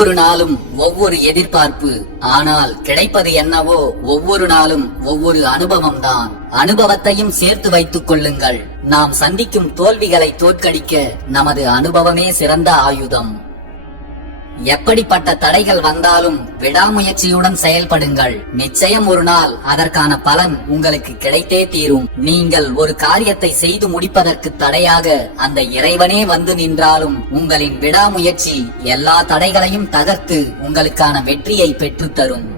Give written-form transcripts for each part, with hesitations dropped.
ஒவ்வொரு நாளும் ஒவ்வொரு எதிர்பார்ப்பு, ஆனால் கிடைப்பது என்னவோ ஒவ்வொரு நாளும் ஒவ்வொரு அனுபவம் தான். அனுபவத்தையும் சேர்த்து வைத்துக் கொள்ளுங்கள். நாம் சந்திக்கும் தோல்விகளை தோற்கடிக்க நமது அனுபவமே சிறந்த ஆயுதம். எப்படிப்பட்ட தடைகள் வந்தாலும் விடாமுயற்சியுடன் செயல்படுங்கள். நிச்சயம் ஒரு நாள் அதற்கான பலன் உங்களுக்கு கிடைத்தே தீரும். நீங்கள் ஒரு காரியத்தை செய்து முடிப்பதற்கு தடையாக அந்த இறைவனே வந்து நின்றாலும் உங்களின் விடாமுயற்சி எல்லா தடைகளையும் தகர்த்து உங்களுக்கான வெற்றியை பெற்றுத்தரும்.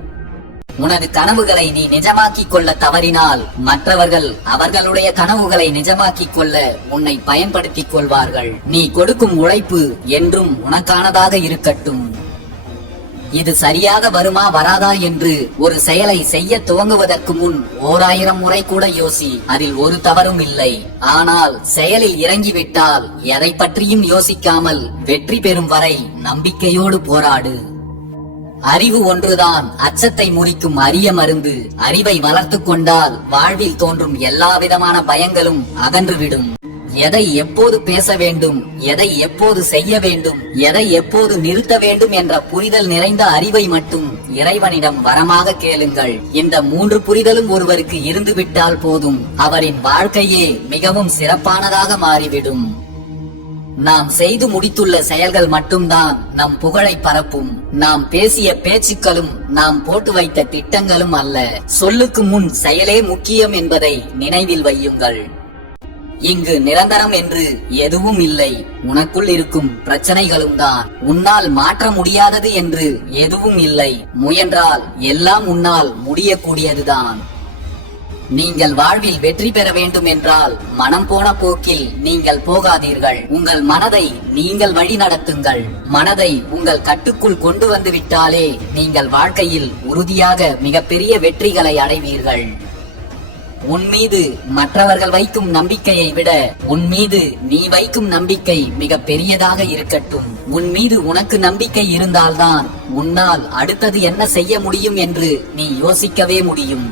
உனது கனவுகளை நீ நிஜமாக்கிக் கொள்ள தவறினால் மற்றவர்கள் அவர்களுடைய கனவுகளை நிஜமாக்கிக் கொள்ள உன்னை பயன்படுத்திக் கொள்வார்கள். நீ கொடுக்கும் உழைப்பு என்றும் உனக்கானதாக இருக்கட்டும். இது சரியாக வருமா வராதா என்று ஒரு செயலை செய்ய துவங்குவதற்கு முன் 1000 முறை கூட யோசி. அதில் ஒரு தவறும் இல்லை. ஆனால் செயலில் இறங்கிவிட்டால் எதை பற்றியும் யோசிக்காமல் வெற்றி பெறும் வரை நம்பிக்கையோடு போராடு. அறிவு ஒன்றுதான் அச்சத்தை முறிக்கும் அரிய மருந்து. அறிவை வளர்த்து கொண்டால் வாழ்வில் தோன்றும் எல்லா விதமான பயங்களும் அகன்றுவிடும். எதை எப்போது பேச வேண்டும், எதை எப்போது செய்ய வேண்டும், எதை எப்போது நிறுத்த வேண்டும் என்ற புரிதல் நிறைந்த அறிவை மட்டும் இறைவனிடம் வரமாக கேளுங்கள். இந்த 3 புரிதலும் ஒருவருக்கு இருந்துவிட்டால் போதும், அவரின் வாழ்க்கையே மிகவும் சிறப்பானதாக மாறிவிடும். நாம் செய்து முடித்துள்ள செயல்கள் மட்டும்தான் நம் புகழை பரப்பும். நாம் பேசிய பேச்சுக்களும் நாம் போட்டு வைத்த திட்டங்களும் அல்ல. சொல்லுக்கு முன் செயலே முக்கியம் என்பதை நினைவில் வையுங்கள். இங்கு நிரந்தரம் என்று எதுவும் இல்லை. உனக்குள் இருக்கும் பிரச்சனைகளும் தான். உன்னால் மாற்ற முடியாதது என்று எதுவும் இல்லை. முயன்றால் எல்லாம் உன்னால் முடியக்கூடியதுதான். நீங்கள் வாழ்வில் வெற்றி பெற வேண்டும் என்றால் மனம் போன போக்கில் நீங்கள் போகாதீர்கள். உங்கள் மனதை நீங்கள் வழி நடத்துங்கள். மனதை உங்கள் கட்டுக்குள் கொண்டு வந்து விட்டாலே நீங்கள் வாழ்க்கையில் உறுதியாக மிகப்பெரிய வெற்றிகளை அடைவீர்கள். உன் மீது மற்றவர்கள் வைக்கும் நம்பிக்கையை விட உன் மீது நீ வைக்கும் நம்பிக்கை மிக பெரியதாக இருக்கட்டும். உன் மீது உனக்கு நம்பிக்கை இருந்தால்தான் உன்னால் அடுத்தது என்ன செய்ய முடியும் என்று நீ யோசிக்கவே முடியும்.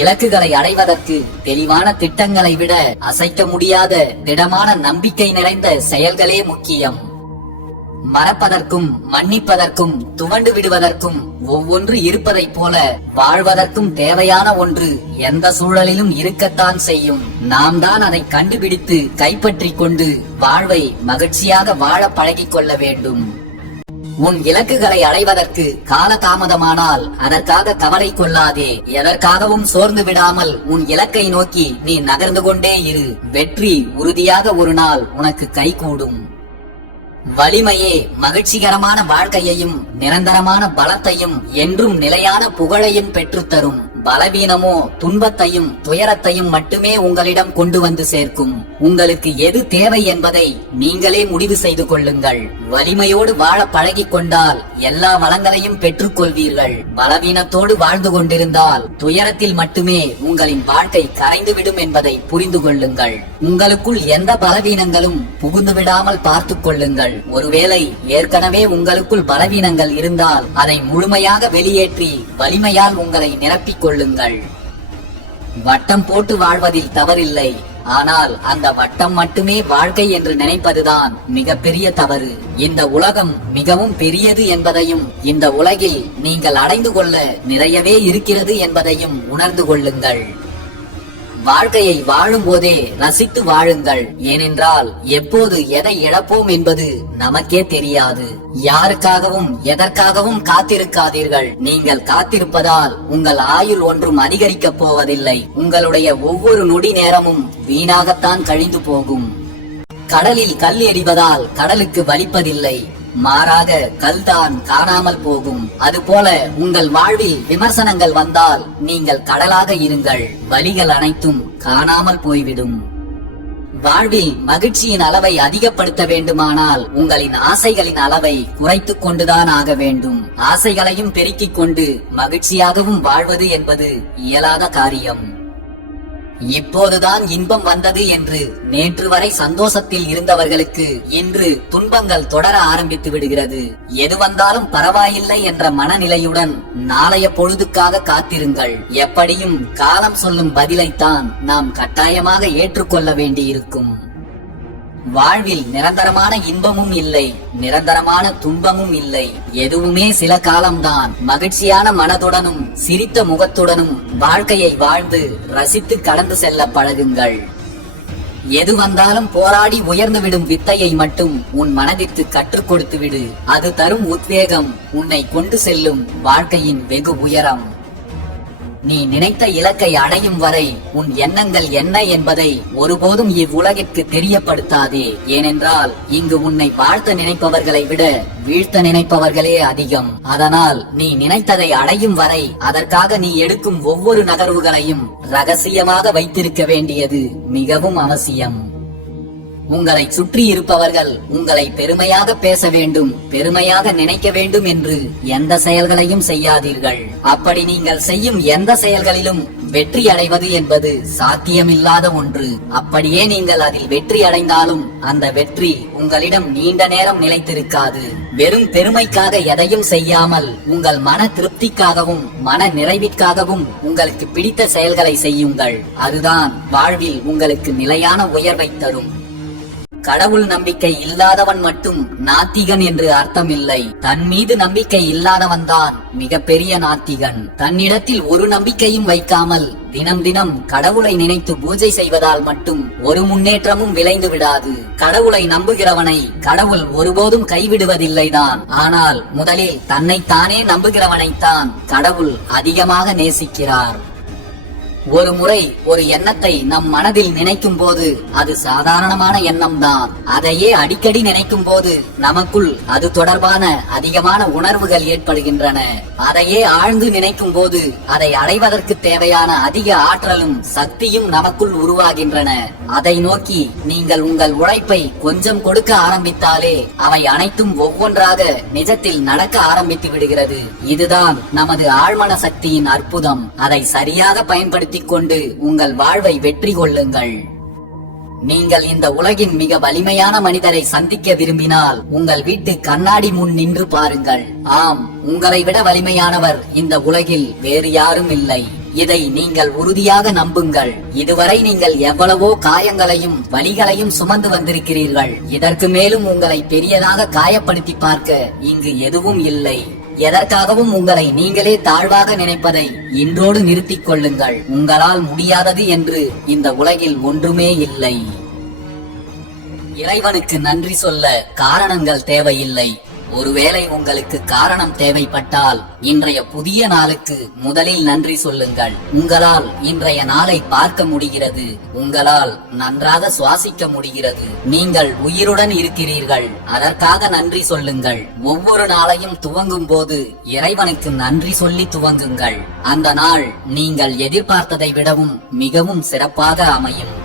இலக்குகளை அடைவதற்கு தெளிவான திட்டங்களை விட அசைக்க முடியாத திடமான நம்பிக்கை நிறைந்த செயல்களே முக்கியம். மறப்பதற்கும் மன்னிப்பதற்கும் துவண்டு விடுவதற்கும் ஒவ்வொன்று இருப்பதைப் போல வாழ்வதற்கும் தேவையான ஒன்று எந்த சூழலிலும் இருக்கத்தான் செய்யும். நாம் தான் அதை கண்டுபிடித்து கைப்பற்றிக் கொண்டு வாழ்வை மகிழ்ச்சியாக வாழ பழகிக் கொள்ள வேண்டும். உன் இலக்குகளை அடைவதற்கு கால தாமதமானால் அதற்காக கவலை கொள்ளாதே. எதற்காகவும் சோர்ந்து விடாமல் உன் இலக்கை நோக்கி நீ நகர்ந்து கொண்டே இரு. வெற்றி உறுதியாக ஒரு நாள் உனக்கு கைகூடும். வலிமையே மகிழ்ச்சிகரமான வாழ்க்கையையும் நிரந்தரமான பலத்தையும் என்றும் நிலையான புகழையும் பெற்றுத்தரும். பலவீனமோ துன்பத்தையும் துயரத்தையும் மட்டுமே உங்களிடம் கொண்டு வந்து சேர்க்கும். உங்களுக்கு எது தேவை என்பதை நீங்களே முடிவு செய்து கொள்ளுங்கள். வலிமையோடு வாழ பழகிக் கொண்டால் எல்லா வளங்களையும் பெற்றுக் கொள்வீர்கள். பலவீனத்தோடு வாழ்ந்து கொண்டிருந்தால் துயரத்தில் மட்டுமே உங்களின் வாழ்க்கை கரைந்துவிடும் என்பதை புரிந்து கொள்ளுங்கள். உங்களுக்குள் எந்த பலவீனங்களும் புகுந்து விடாமல் பார்த்துக் கொள்ளுங்கள். ஒருவேளை ஏற்கனவே உங்களுக்குள் பலவீனங்கள் இருந்தால் அதை முழுமையாக வெளியேற்றி வலிமையால் உங்களை நிரப்பிக் கொள்ளுங்கள். வட்டம் போட்டு வாழ்வதில் தவறில்லை. ஆனால் அந்த வட்டம் மட்டுமே வாழ்க்கை என்று நினைப்பதுதான் மிகப்பெரிய தவறு. இந்த உலகம் மிகவும் பெரியது என்பதையும் இந்த உலகில் நீங்கள் அடைந்து கொள்ள நிறையவே இருக்கிறது என்பதையும் உணர்ந்து கொள்ளுங்கள். வாழ்க்கையை வாழும் போதே ரசித்து வாழுங்கள். ஏனென்றால் எப்போது எதை இழப்போம் என்பது நமக்கே தெரியாது. யாருக்காகவும் எதற்காகவும் காத்திருக்காதீர்கள். நீங்கள் காத்திருப்பதால் உங்கள் ஆயுள் ஒன்றும் அதிகரிக்கப் போவதில்லை. உங்களுடைய ஒவ்வொரு நொடி நேரமும் வீணாகத்தான் கழிந்து போகும். கடலில் கல் எறிவதால் கடலுக்கு வலிப்பதில்லை. மாறாக கல்தான் காணாமல் போகும். அதுபோல உங்கள் வாழ்வில் விமர்சனங்கள் வந்தால் நீங்கள் கடலாக இருங்கள். வலிகள் அனைத்தும் காணாமல் போய்விடும். வாழ்வில் மகிழ்ச்சியின் அளவை அதிகப்படுத்த வேண்டுமானால் உங்களின் ஆசைகளின் அளவை குறைத்துக் கொண்டுதான் ஆக வேண்டும். ஆசைகளையும் பெருக்கிக் கொண்டு மகிழ்ச்சியாகவும் வாழ்வது என்பது இயலாத காரியம். இப்போதுதான் இன்பம் வந்தது என்று நேற்று வரை சந்தோஷத்தில் இருந்தவர்களுக்கு இன்று துன்பங்கள் தொடர ஆரம்பித்து விடுகிறது. எது வந்தாலும் பரவாயில்லை என்ற மனநிலையுடன் நாளைய பொழுதுக்காக காத்திருங்கள். எப்படியும் காலம் சொல்லும் பதிலைத்தான் நாம் கட்டாயமாக ஏற்றுக்கொள்ள வேண்டியிருக்கும். வாழ்வில் நிரந்தரமான இன்பமும் இல்லை, நிரந்தரமான துன்பமும் இல்லை. எதுவுமே சில காலம்தான். மகிழ்ச்சியான மனதுடனும் சிரித்த முகத்துடனும் வாழ்க்கையை வாழ்ந்து ரசித்து கடந்து செல்ல பழகுங்கள். எது வந்தாலும் போராடி உயர்ந்துவிடும் வித்தையை மட்டும் உன் மனதிற்கு கற்றுக் கொடுத்து விடு. அது தரும் உத்வேகம் உன்னை கொண்டு செல்லும் வாழ்க்கையின் வெகு உயரம். நீ நினைத்த இலக்கை அடையும் வரை உன் எண்ணங்கள் என்ன என்பதை ஒருபோதும் இவ்வுலகிற்கு தெரியப்படுத்தாதே. ஏனென்றால் இங்கு உன்னை வாழ்த்த நினைப்பவர்களை விட வீழ்த்த நினைப்பவர்களே அதிகம். அதனால் நீ நினைத்ததை அடையும் வரை அதற்காக நீ எடுக்கும் ஒவ்வொரு நகர்வுகளையும் ரகசியமாக வைத்திருக்க வேண்டியது மிகவும் அவசியம். உங்களை சுற்றி இருப்பவர்கள் உங்களை பெருமையாக பேச வேண்டும், பெருமையாக நினைக்க வேண்டும் என்று எந்த செயல்களையும் செய்யாதீர்கள். அப்படி நீங்கள் செய்யும் எந்த செயல்களிலும் வெற்றி அடைவது என்பது சாத்தியமில்லாத ஒன்று. அப்படியே நீங்கள் அதில் வெற்றி அடைந்தாலும் அந்த வெற்றி உங்களிடம் நீண்ட நேரம் நிலைத்திருக்காது. வெறும் பெருமைக்காக எதையும் செய்யாமல் உங்கள் மன திருப்திக்காகவும் மன நிறைவிற்காகவும் உங்களுக்கு பிடித்த செயல்களை செய்யுங்கள். அதுதான் வாழ்வில் உங்களுக்கு நிலையான உயர்வை தரும். கடவுள் நம்பிக்கை இல்லாதவன் மட்டும் நாத்திகன் என்று அர்த்தமில்லை. தன் மீது நம்பிக்கை இல்லாதவன் தான் மிகப்பெரிய நாத்திகன். தன்னிடத்தில் ஒரு நம்பிக்கையும் வைக்காமல் தினம் தினம் கடவுளை நினைத்து பூஜை செய்வதால் மட்டும் ஒரு முன்னேற்றமும் விளைந்து விடாது. கடவுளை நம்புகிறவனை கடவுள் ஒருபோதும் கைவிடுவதில்லைதான். ஆனால் முதலில் தன்னைத்தானே நம்புகிறவனைத்தான் கடவுள் அதிகமாக நேசிக்கிறார். ஒரு முறை ஒரு எண்ணத்தை நம் மனதில் நினைக்கும் போது அது சாதாரணமான எண்ணம் தான். அதையே அடிக்கடி நினைக்கும் போது நமக்குள் அது தொடர்பான அதிகமான உணர்வுகள் ஏற்படுகின்றன. அதையே ஆழ்ந்து நினைக்கும் போது அதை அடைவதற்கு தேவையான அதிக ஆற்றலும் சக்தியும் நமக்குள் உருவாகின்றன. அதை நோக்கி நீங்கள் உங்கள் உழைப்பை கொஞ்சம் கொடுக்க ஆரம்பித்தாலே அவை அனைத்தும் ஒவ்வொன்றாக நிஜத்தில் நடக்க ஆரம்பித்து விடுகிறது. இதுதான் நமது ஆழ்மன சக்தியின் அற்புதம். அதை சரியாக பயன்படுத்தி கொண்டு உங்கள் வாழ்வை வெற்றி கொள்ளுங்கள். நீங்கள் இந்த உலகின் மிக வலிமையான மனிதரை சந்திக்க விரும்பினால் உங்கள் வீட்டு கண்ணாடி முன் நின்று பாருங்கள். ஆம், உங்களை விட வலிமையானவர் இந்த உலகில் வேறு யாரும் இல்லை. இதை நீங்கள் உறுதியாக நம்புங்கள். இதுவரை நீங்கள் எவ்வளவோ காயங்களையும் வலிகளையும் சுமந்து வந்திருக்கிறீர்கள். இதற்கு மேலும் உங்களை பெரியதாக காயப்படுத்தி பார்க்க இங்கு எதுவும் இல்லை. எதற்காகவும் உங்களை நீங்களே தாழ்வாக நினைப்பதை இன்றோடு நிறுத்திக் கொள்ளுங்கள். உங்களால் முடியாதது என்று இந்த உலகில் ஒன்றுமே இல்லை. இறைவனுக்கு நன்றி சொல்ல காரணங்கள் தேவையில்லை. ஒருவேளை உங்களுக்கு காரணம் தேவைப்பட்டால் இன்றைய புதிய நாளுக்கு முதலில் நன்றி சொல்லுங்கள். உங்களால் இன்றைய நாளை பார்க்க முடிகிறது. உங்களால் நன்றாக சுவாசிக்க முடிகிறது. நீங்கள் உயிருடன் இருக்கிறீர்கள். அதற்காக நன்றி சொல்லுங்கள். ஒவ்வொரு நாளையும் துவங்கும் போது இறைவனுக்கு நன்றி சொல்லி துவங்குங்கள். அந்த நாள் நீங்கள் எதிர்பார்த்ததை விடவும் மிகவும் சிறப்பாக அமையும்.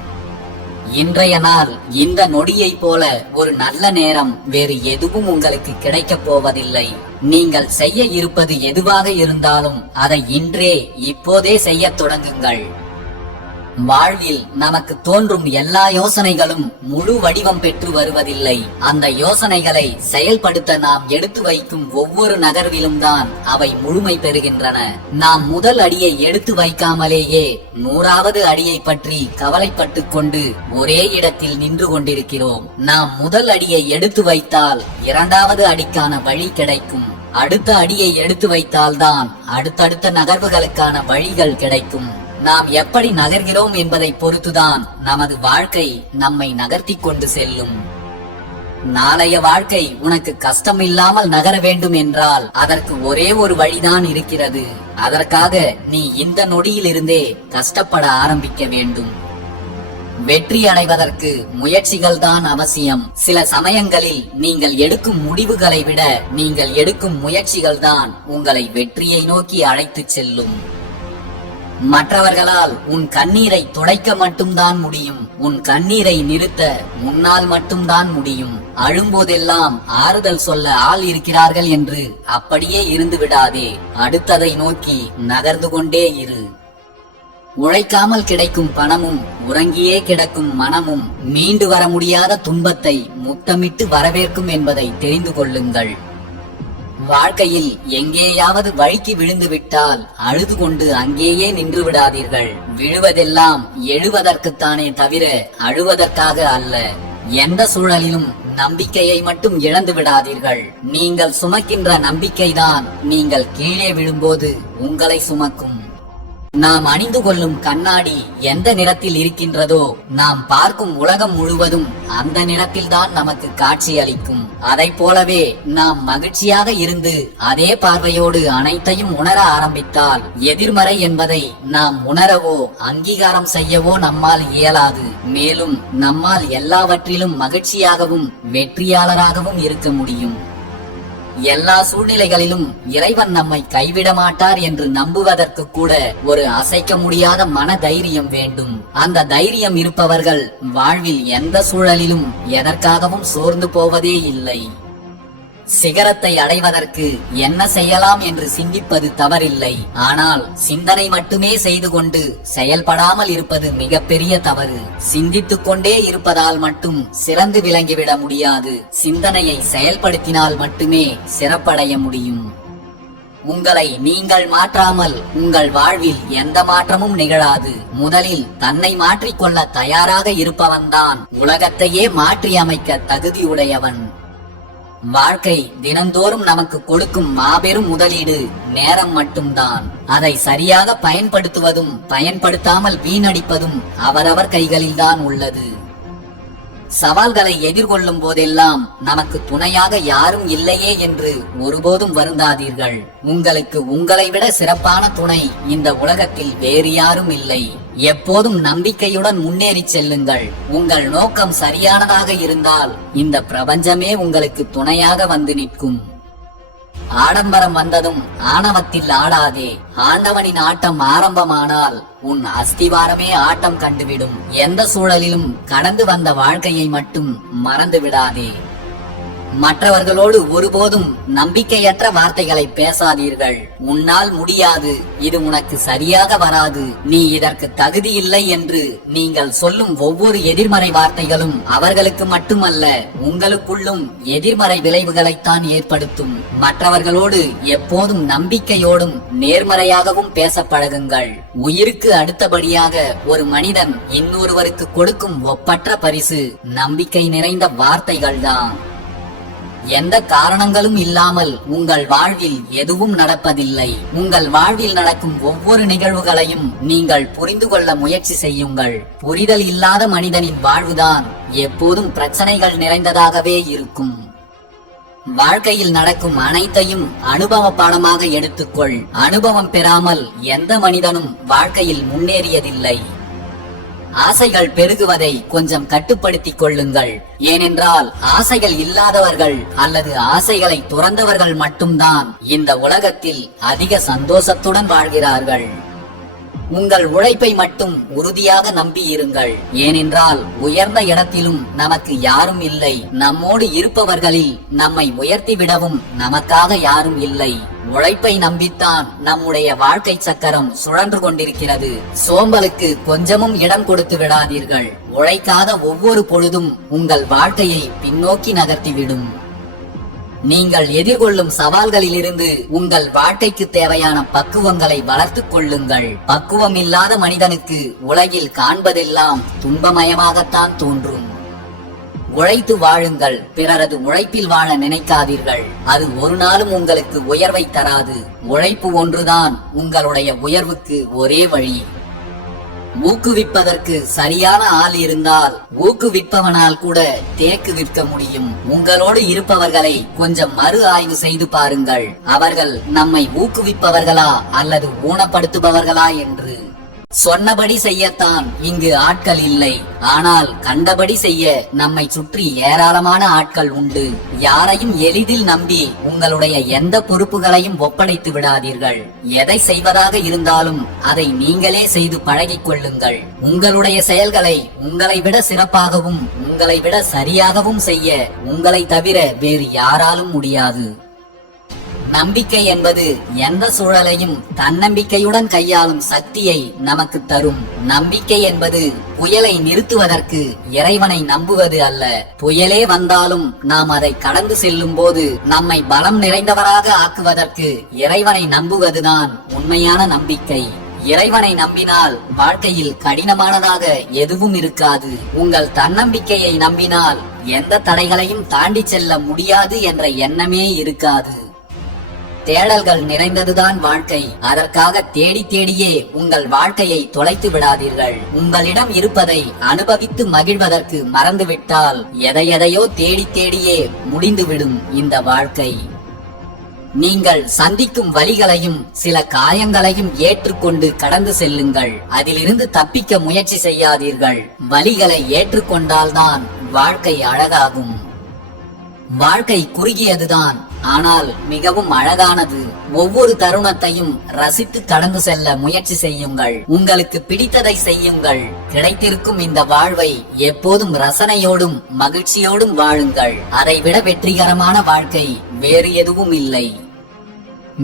இன்றைய நாள் இந்த நொடியை போல ஒரு நல்ல நேரம் வேறு எதுவும் உங்களுக்கு கிடைக்கப் போவதில்லை. நீங்கள் செய்ய இருப்பது எதுவாக இருந்தாலும் அதை இன்றே இப்போதே செய்யத் தொடங்குங்கள். வாழ்வில் நமக்கு தோன்றும் எல்லா யோசனைகளும் முழு வடிவம் பெற்று வருவதில்லை. அந்த யோசனைகளை செயல்படுத்த நாம் எடுத்து வைக்கும் ஒவ்வொரு நகர்விலும் தான் அவை முழுமை பெறுகின்றன. நாம் முதல் அடியை எடுத்து வைக்காமலேயே 100வது அடியை பற்றி கவலைப்பட்டு கொண்டு ஒரே இடத்தில் நின்று கொண்டிருக்கிறோம். நாம் முதல் அடியை எடுத்து வைத்தால் 2வது அடிக்கான வழி கிடைக்கும். அடுத்த அடியை எடுத்து வைத்தால்தான் அடுத்தடுத்த நகர்வுகளுக்கான வழிகள் கிடைக்கும். நாம் எப்படி நகர்கிறோம் என்பதை பொறுத்துதான் நமது வாழ்க்கை நம்மை நகர்த்தி கொண்டு செல்லும். நாளைய வாழ்க்கை உனக்கு கஷ்டம் இல்லாமல் நகர வேண்டும் என்றால் அதற்கு ஒரே ஒரு வழிதான் இருக்கிறது. அதற்காக நீ இந்த நொடியிலிருந்தே கஷ்டப்பட ஆரம்பிக்க வேண்டும். வெற்றி அடைவதற்கு முயற்சிகள் தான் அவசியம். சில சமயங்களில் நீங்கள் எடுக்கும் முடிவுகளை விட நீங்கள் எடுக்கும் முயற்சிகள் தான் உங்களை வெற்றியை நோக்கி அழைத்து செல்லும். மற்றவர்களால் உன் கண்ணீரை துடைக்க மட்டும்தான் முடியும். உன் கண்ணீரை நிறுத்த முன்னால் மட்டும்தான் முடியும். அழும்போதெல்லாம் ஆறுதல் சொல்ல ஆள் இருக்கிறார்கள் என்று அப்படியே இருந்து விடாதே. அடுத்ததை நோக்கி நகர்ந்து கொண்டே இரு. உழைக்காமல் கிடைக்கும் பணமும் உறங்கியே கிடக்கும் மனமும் மீண்டு வர முடியாத துன்பத்தை முத்தமிட்டு வரவேற்கும் என்பதை தெரிந்து கொள்ளுங்கள். வாழ்க்கையில் எங்கேயாவது வழுக்கி விழுந்து விட்டால் அழுது கொண்டு அங்கேயே நின்று விடாதீர்கள். விழுவதெல்லாம் எழுவதற்குத்தானே தவிர அழுவதற்காக அல்ல. எந்த சூழலிலும் நம்பிக்கையை மட்டும் இழந்து விடாதீர்கள். நீங்கள் சுமக்கின்ற நம்பிக்கைதான் நீங்கள் கீழே விழும்போது உங்களை சுமக்கும். நாம் அணிந்து கொள்ளும் கண்ணாடி எந்த நிறத்தில் இருக்கின்றதோ நாம் பார்க்கும் உலகம் முழுவதும் அந்த நிறத்தில்தான் நமக்கு காட்சி அளிக்கும். அதை போலவே நாம் மகிழ்ச்சியாக இருந்து அதே பார்வையோடு அனைத்தையும் உணர ஆரம்பித்தால் எதிர்மறை என்பதை நாம் உணரவோ அங்கீகாரம் செய்யவோ நம்மால் இயலாது. மேலும் நம்மால் எல்லாவற்றிலும் மகிழ்ச்சியாகவும் வெற்றியாளராகவும் இருக்க முடியும். எல்லா சூழ்நிலைகளிலும் இறைவன் நம்மை கைவிட மாட்டார் என்று நம்புவதற்கு கூட ஒரு அசைக்க முடியாத மன தைரியம் வேண்டும். அந்த தைரியம் இருப்பவர்கள் வாழ்வில் எந்த சூழலிலும் எதற்காகவும் சோர்ந்து போவதே இல்லை. சிகரத்தை அடைவதற்கு என்ன செய்யலாம் என்று சிந்திப்பது தவறில்லை. ஆனால் சிந்தனை மட்டுமே செய்து கொண்டு செயல்படாமல் இருப்பது மிகப்பெரிய தவறு. சிந்தித்துக் கொண்டே இருப்பதால் மட்டும் சிறந்து விளங்கிவிட முடியாது. சிந்தனையை செயல்படுத்தினால் மட்டுமே சிறப்படைய முடியும். உங்களை நீங்கள் மாற்றாமல் உங்கள் வாழ்வில் எந்த மாற்றமும் நிகழாது. முதலில் தன்னை மாற்றிக்கொள்ள தயாராக இருப்பவன்தான் உலகத்தையே மாற்றி அமைக்க தகுதியுடையவன். வாழ்க்கை தினந்தோறும் நமக்கு கொடுக்கும் மாபெரும் முதலீடு நேரம் மட்டும்தான். அதை சரியாக பயன்படுத்துவதும் பயன்படுத்தாமல் வீணடிப்பதும் அவரவர் கைகளில்தான் உள்ளது. சவால்களை எதிர்கொள்ளும் போதெல்லாம் நமக்கு துணையாக யாரும் இல்லையே என்று ஒருபோதும் வருந்தாதீர்கள். உங்களுக்கு உங்களை விட சிறப்பான துணை இந்த உலகத்தில் வேறு யாரும் இல்லை. எப்போதும் நம்பிக்கையுடன் முன்னேறி செல்லுங்கள். உங்கள் நோக்கம் சரியானதாக இருந்தால் இந்த பிரபஞ்சமே உங்களுக்கு துணையாக வந்து நிற்கும். ஆடம்பரம் வந்ததும் ஆணவத்தில் ஆடாதே. ஆண்டவனின் ஆட்டம் ஆரம்பமானால் உன் அஸ்திவாரமே ஆட்டம் கண்டுவிடும். எந்த சூழலிலும் கடந்து வந்த வாழ்க்கையை மட்டும் மறந்து விடாதே. மற்றவர்களோடு ஒருபோதும் நம்பிக்கையற்ற வார்த்தைகளை பேசாதீர்கள். உன்னால் முடியாது, இது உனக்கு சரியாக வராது, நீ இதற்கு தகுதி இல்லை என்று நீங்கள் சொல்லும் ஒவ்வொரு எதிர்மறை வார்த்தைகளும் அவர்களுக்கு மட்டுமல்ல உங்களுக்குள்ளும் எதிர்மறை விளைவுகளைத்தான் ஏற்படுத்தும். மற்றவர்களோடு எப்போதும் நம்பிக்கையோடும் நேர்மறையாகவும் பேச பழகுங்கள். உயிருக்கு அடுத்தபடியாக ஒரு மனிதன் இன்னொருவருக்கு கொடுக்கும் ஒப்பற்ற பரிசு நம்பிக்கை நிறைந்த வார்த்தைகள்தான். எந்த காரணங்களும் இல்லாமல் உங்கள் வாழ்வில் எதுவும் நடப்பதில்லை. உங்கள் வாழ்வில் நடக்கும் ஒவ்வொரு நிகழ்வுகளையும் நீங்கள் புரிந்து கொள்ள முயற்சி செய்யுங்கள். புரிதல் இல்லாத மனிதனின் வாழ்வுதான் எப்போதும் பிரச்சனைகள் நிறைந்ததாகவே இருக்கும். வாழ்க்கையில் நடக்கும் அனைத்தையும் அனுபவ பாடமாக எடுத்துக்கொள். அனுபவம் பெறாமல் எந்த மனிதனும் வாழ்க்கையில் முன்னேறியதில்லை. ஆசைகள் பெருகுவதை கொஞ்சம் கட்டுப்படுத்திக் கொள்ளுங்கள். ஏனென்றால் ஆசைகள் இல்லாதவர்கள் அல்லது ஆசைகளை துறந்தவர்கள் மட்டும்தான் இந்த உலகத்தில் அதிக சந்தோஷத்துடன் வாழ்கிறார்கள். உங்கள் உழைப்பை மட்டும் உறுதியாக நம்பி இருங்கள். ஏனென்றால் உயர்ந்த இடத்திலும் நமக்கு யாரும் இல்லை. நம்மோடு இருப்பவர்களில் நம்மை உயர்த்தி விடவும் நமக்காக யாரும் இல்லை. உழைப்பை நம்பித்தான் நம்முடைய வாழ்க்கை சக்கரம் சுழன்று கொண்டிருக்கிறது. சோம்பலுக்கு கொஞ்சமும் இடம் கொடுத்து விடாதீர்கள். உழைக்காத ஒவ்வொரு பொழுதும் உங்கள் வாழ்க்கையை பின்னோக்கி நகர்த்திவிடும். நீங்கள் எதிர்கொள்ளும் சவால்களிலிருந்து உங்கள் வாழ்க்கைக்கு தேவையான பக்குவங்களை வளர்த்துக் கொள்ளுங்கள். பக்குவம் இல்லாத மனிதனுக்கு உலகில் காண்பதெல்லாம் துன்பமயமாகத்தான் தோன்றும். உழைத்து வாழுங்கள். பிறரது உழைப்பில் வாழ நினைக்காதீர்கள். அது ஒரு நாளும் உங்களுக்கு உயர்வை தராது. உழைப்பு ஒன்றுதான் உங்களுடைய உயர்வுக்கு ஒரே வழி. ஊக்குவிப்பதற்கு சரியான ஆள் இருந்தால் ஊக்குவிப்பவனால் கூட தேக்கு விற்க முடியும். உங்களோடு இருப்பவர்களை கொஞ்சம் மறு ஆய்வு செய்து பாருங்கள். அவர்கள் நம்மை ஊக்குவிப்பவர்களா அல்லது ஊனப்படுத்துபவர்களா என்று. சொன்னபடி செய்யத்தான் இங்கு ஆட்கள் இல்லை. ஆனால் கண்டபடி செய்ய நம்மை சுற்றி ஏராளமான ஆட்கள் உண்டு. யாரையும் எளிதில் நம்பி உங்களுடைய எந்த பொறுப்புகளையும் ஒப்படைத்து விடாதீர்கள். எதை செய்வதாக இருந்தாலும் அதை நீங்களே செய்து பழகிக் கொள்ளுங்கள். உங்களுடைய செயல்களை உங்களை விட சிறப்பாகவும் உங்களை விட சரியாகவும் செய்ய உங்களை தவிர வேறு யாராலும் முடியாது. நம்பிக்கை என்பது எந்த சூழலையும் தன்னம்பிக்கையுடன் கையாளும் சக்தியை நமக்கு தரும். நம்பிக்கை என்பது புயலை நிறுத்துவதற்கு இறைவனை நம்புவது அல்ல. புயலே வந்தாலும் நாம் அதை கடந்து செல்லும் போது நம்மை பலம் நிறைந்தவராக ஆக்குவதற்கு இறைவனை நம்புவதுதான் உண்மையான நம்பிக்கை. இறைவனை நம்பினால் வாழ்க்கையில் கடினமானதாக எதுவும் இருக்காது. உங்கள் தன்னம்பிக்கையை நம்பினால் எந்த தடைகளையும் தாண்டி செல்ல முடியாது என்ற எண்ணமே இருக்காது. தேடல்கள் நிறைந்ததுதான் வாழ்க்கை. அதற்காக தேடி தேடியே உங்கள் வாழ்க்கையை தொலைத்து விடாதீர்கள். உங்களிடம் இருப்பதை அனுபவித்து மகிழ்வதற்கு மறந்துவிட்டால் எதையோ தேடி தேடியே முடிந்துவிடும் இந்த வாழ்க்கை. நீங்கள் சந்திக்கும் வழிகளையும் சில காயங்களையும் ஏற்றுக்கொண்டு கடந்து செல்லுங்கள். அதிலிருந்து தப்பிக்க முயற்சி செய்யாதீர்கள். வழிகளை ஏற்றுக்கொண்டால்தான் வாழ்க்கை அழகாகும். வாழ்க்கை குறுகியதுதான், ஆனால் மிகவும் அழகானது. ஒவ்வொரு தருணத்தையும் ரசித்து கடந்து செல்ல முயற்சி செய்யுங்கள். உங்களுக்கு பிடித்ததை செய்யுங்கள். கிடைத்திருக்கும் இந்த வாழ்வை எப்போதும் ரசனையோடும் மகிழ்ச்சியோடும் வாழுங்கள். அதைவிட வெற்றிகரமான வாழ்க்கை வேறு எதுவும் இல்லை.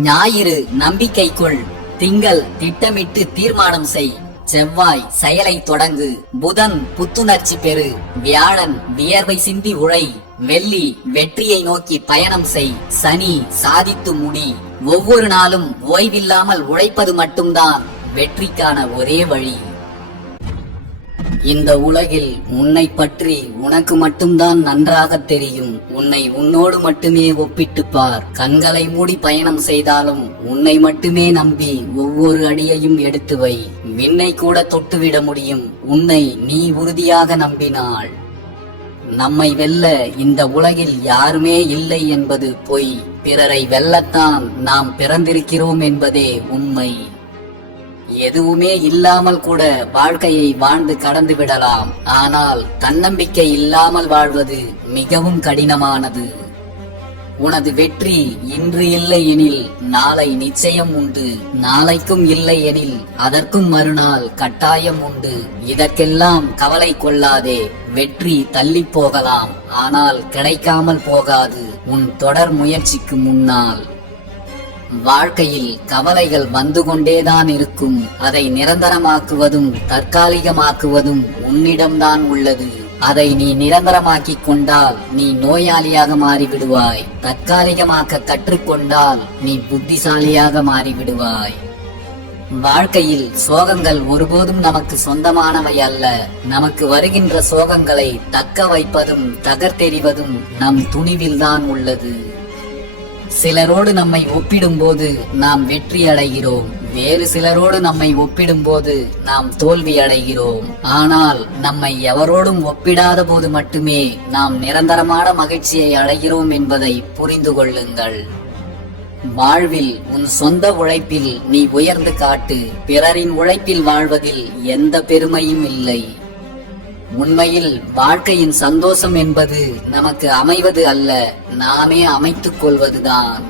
ஞாயிறு நம்பிக்கை கொள். திங்கள் திட்டமிட்டு தீர்மானம் செய். செவ்வாய் செயலை தொடங்கு. புதன் புத்துணர்ச்சி பெறு. வியாழன் வியர்வை சிந்தி உழை. வெள்ளி வெற்றியை நோக்கி பயணம் செய். சனி சாதித்து முடி. ஒவ்வொரு நாளும் ஓய்வில்லாமல் உழைப்பது மட்டும்தான் வெற்றிக்கான ஒரே வழி. இந்த உலகில் உன்னை பற்றி உனக்கு மட்டும்தான் நன்றாக தெரியும். உன்னை உன்னோடு மட்டுமே ஒப்பிட்டு பார். கண்களை மூடி பயணம் செய்தாலும் உன்னை மட்டுமே நம்பி ஒவ்வொரு அடியையும் எடுத்து வை. விண்ணை கூட தொட்டுவிட முடியும் உன்னை நீ உறுதியாக நம்பினாள். நம்மை வெல்ல இந்த உலகில் யாருமே இல்லை என்பது பொய். பிறரை வெல்லத்தான் நாம் பிறந்திருக்கிறோம் என்பதே உண்மை. எதுவுமே இல்லாமல் கூட வாழ்க்கையை வாழ்ந்து கடந்து விடலாம். ஆனால் தன்னம்பிக்கை இல்லாமல் வாழ்வது மிகவும் கடினமானது. உனது வெற்றி இன்று இல்லை எனில் நாளை நிச்சயம் உண்டு. நாளைக்கும் இல்லை எனில் அதற்கும் மறுநாள் கட்டாயம் உண்டு. இதற்கெல்லாம் கவலை கொள்ளாதே. வெற்றி தள்ளி போகலாம், ஆனால் கிடைக்காமல் போகாது உன் தொடர் முயற்சிக்கு முன்னால். வாழ்க்கையில் கவலைகள் வந்து கொண்டேதான் இருக்கும். அதை நிரந்தரமாக்குவதும் தற்காலிகமாக்குவதும் உன்னிடம்தான் உள்ளது. அதை நீ நிரந்தரமாக்கிக் கொண்டால் நீ நோயாளியாக மாறிவிடுவாய். தற்காலிகமாக்க கற்றுக்கொண்டால் நீ புத்திசாலியாக மாறிவிடுவாய். வாழ்க்கையில் சோகங்கள் ஒருபோதும் நமக்கு சொந்தமானவை அல்ல. நமக்கு வருகின்ற சோகங்களை தக்க வைப்பதும் தகர்த்தெறிவதும் நம் துணிவில்தான் உள்ளது. சிலரோடு நம்மை ஒப்பிடும்போது நாம் வெற்றி அடைகிறோம். வேறு சிலரோடு நம்மை ஒப்பிடும்போது நாம் தோல்வி அடைகிறோம். ஆனால் நம்மை எவரோடும் ஒப்பிடாத போது மட்டுமே நாம் நிரந்தரமான மகிழ்ச்சியை அடைகிறோம் என்பதை புரிந்து கொள்ளுங்கள். வாழ்வில் உன் சொந்த உழைப்பில் நீ உயர்ந்து காட்டு. பிறரின் உழைப்பில் வாழ்வதில் எந்த பெருமையும் இல்லை. உண்மையில் வாழ்க்கையின் சந்தோஷம் என்பது நமக்கு அமைவது அல்ல, நாமே அமைத்துக் கொள்வதுதான்.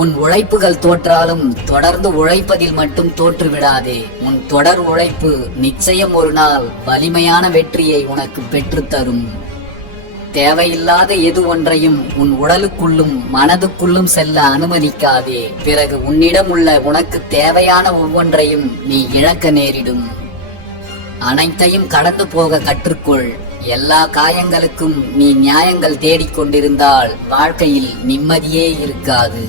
உன் உழைப்புகள் தோற்றாலும் தொடர்ந்து உழைப்பதில் மட்டும் தோற்றுவிடாதே. உன் தொடர் உழைப்பு நிச்சயம் ஒரு நாள் வலிமையான வெற்றியை உனக்கு பெற்றுத்தரும். தேவையில்லாத எது ஒன்றையும் உன் உடலுக்குள்ளும் மனதுக்குள்ளும் செல்ல அனுமதிக்காதே. பிறகு உன்னிடம் உள்ள உனக்கு தேவையான ஒவ்வொன்றையும் நீ இழக்க நேரிடும். அனைத்தையும் கடந்து போக கற்றுக்கொள். எல்லா காயங்களுக்கும் நீ நியாயங்கள் தேடிக்கொண்டிருந்தால் வாழ்க்கையில் நிம்மதியே இருக்காது.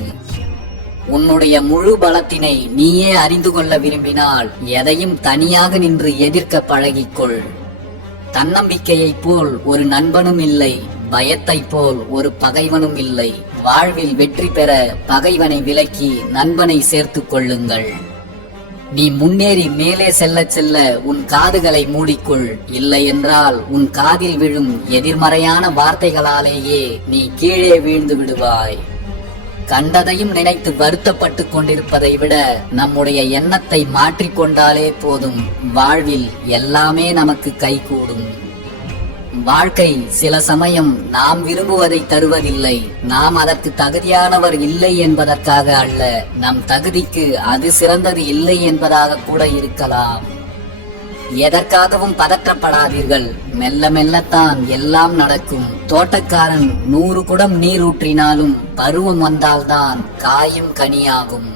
உன்னுடைய முழு பலத்தினை நீயே அறிந்து கொள்ள விரும்பினால் எதையும் தனியாக நின்று எதிர்க்க பழகிக்கொள். தன்னம்பிக்கையைப் போல் ஒரு நண்பனும் இல்லை, பயத்தைப் போல் ஒரு பகைவனும் இல்லை. வாழ்வில் வெற்றி பெற பகைவனை விலக்கி நண்பனை சேர்த்துக் கொள்ளுங்கள். நீ முன்னேறி மேலே செல்ல செல்ல உன் காதுகளை மூடிக்கொள். இல்லை என்றால் உன் காதில் விழும் எதிர்மறையான வார்த்தைகளாலேயே நீ கீழே வீழ்ந்து விடுவாய். கண்டதையும் நினைத்து வருத்தப்பட்டு கொண்டிருப்பதை விட நம்முடைய எண்ணத்தை மாற்றிக்கொண்டாலே போதும். வாழ்வில் எல்லாமே நமக்கு கைகூடும். வாழ்க்கை சில சமயம் நாம் விரும்புவதை தருவதில்லை. நாம் அதற்கு தகுதியானவர் இல்லை என்பதற்காக அல்ல, நம் தகுதிக்கு அது சிறந்தது இல்லை என்பதாக கூட இருக்கலாம். எதற்காகவும் பதற்றப்படாதீர்கள். மெல்ல மெல்லத்தான் எல்லாம் நடக்கும். தோட்டக்காரன் 100 குடம் நீர் ஊற்றினாலும் பருவம் வந்தால்தான் காயும் கனியாகும்.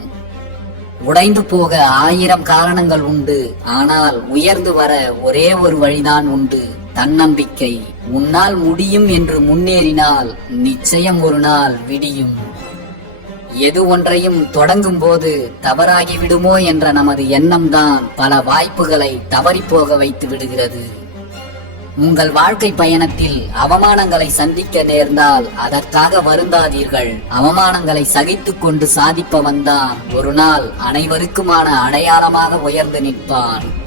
உடைந்து போக 1000 காரணங்கள் உண்டு, ஆனால் உயர்ந்து வர ஒரே ஒரு வழிதான் உண்டு, தன்னம்பிக்கை. உன்னால் முடியும் என்று முன்னேறினால் நிச்சயம் ஒரு நாள் விடியும். எது ஒன்றையும் தொடங்கும் போது தவறாகி விடுமோ என்ற நமது எண்ணம்தான் பல வாய்ப்புகளை தவறிப்போக வைத்து விடுகிறது. உங்கள் வாழ்க்கை பயணத்தில் அவமானங்களை சந்திக்க நேர்ந்தால் அதற்காக வருந்தாதீர்கள். அவமானங்களை சகித்துக் கொண்டு சாதிப்பவன்தான் ஒரு நாள் அனைவருக்குமான அடையாளமாக உயர்ந்து நிற்பான்.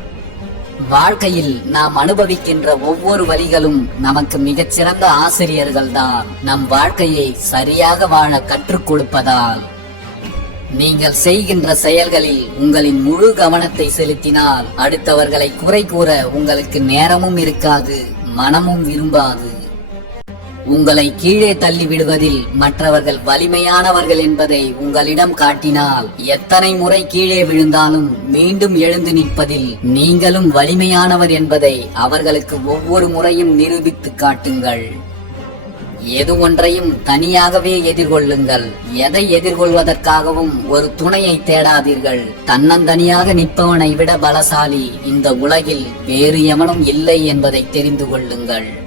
வாழ்க்கையில் நாம் அனுபவிக்கின்ற ஒவ்வொரு வழிகளும் நமக்கு மிகச்சிறந்த ஆசிரியர்கள்தான், நம் வாழ்க்கையை சரியாக வாழ கற்றுக் கொடுப்பதால். நீங்கள் செய்கின்ற செயல்களில் உங்களின் முழு கவனத்தை செலுத்தினால் அடுத்தவர்களை குறை கூற உங்களுக்கு நேரமும் இருக்காது, மனமும் விரும்பாது. உங்களை கீழே தள்ளி விடுவதில் மற்றவர்கள் வலிமையானவர்கள் என்பதை உங்களிடம் காட்டினால் எத்தனை முறை கீழே விழுந்தாலும் மீண்டும் எழுந்து நிற்பதில் நீங்களும் வலிமையானவர் என்பதை அவர்களுக்கு ஒவ்வொரு முறையும் நிரூபித்து காட்டுங்கள். எது ஒன்றையும் தனியாகவே எதிர்கொள்ளுங்கள். எதை எதிர்கொள்வதற்காகவும் ஒரு துணையை தேடாதீர்கள். தன்னந்தனியாக நிற்பவனை விட பலசாலி இந்த உலகில் வேறு எவனும் இல்லை என்பதை தெரிந்து கொள்ளுங்கள்.